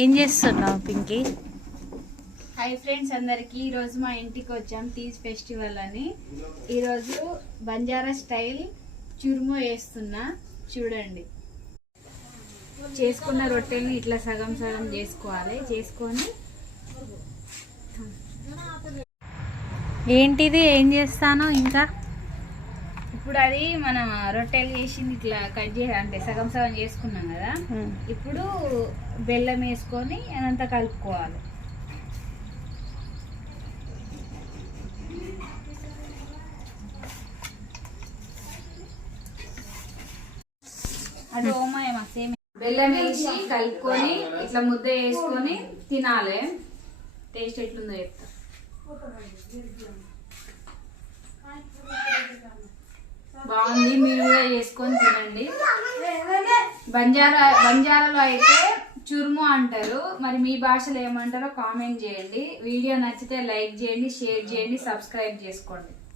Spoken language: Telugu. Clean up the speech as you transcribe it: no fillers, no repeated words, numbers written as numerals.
ఏం చేస్తున్నావు పింకీ? హాయ్ ఫ్రెండ్స్ అందరికి, ఈరోజు మా ఇంటికి వచ్చాం తీజ్ ఫెస్టివల్ అని. ఈరోజు బంజారా స్టైల్ చురుము వేస్తున్నా, చూడండి. చేసుకున్న రొట్టెల్ని ఇట్లా సగం సగం చేసుకోవాలి. చేసుకొని ఏంటిది ఏం చేస్తాను ఇంకా? ఇప్పుడు అది మనం రొట్టెలు చేసింది ఇట్లా కట్ చేసి అంటే సగం సగం చేసుకున్నాం కదా. ఇప్పుడు బెల్లం వేసుకొని అదంతా కలుపుకోవాలి. అది ఓమాయమా సేమ్. బెల్లం వేసి కలుపుకొని ఇట్లా ముద్ద వేసుకొని తినాలి. టేస్ట్ ఎట్లుందో చెప్తా. బాగుంది, మీరు కూడా చేసుకొని తినండి. బంజారాలో అయితే చురుము అంటారు. మరి మీ భాషలో ఏమంటారో కామెంట్ చేయండి. వీడియో నచ్చితే లైక్ చేయండి, షేర్ చేయండి, సబ్స్క్రైబ్ చేసుకోండి.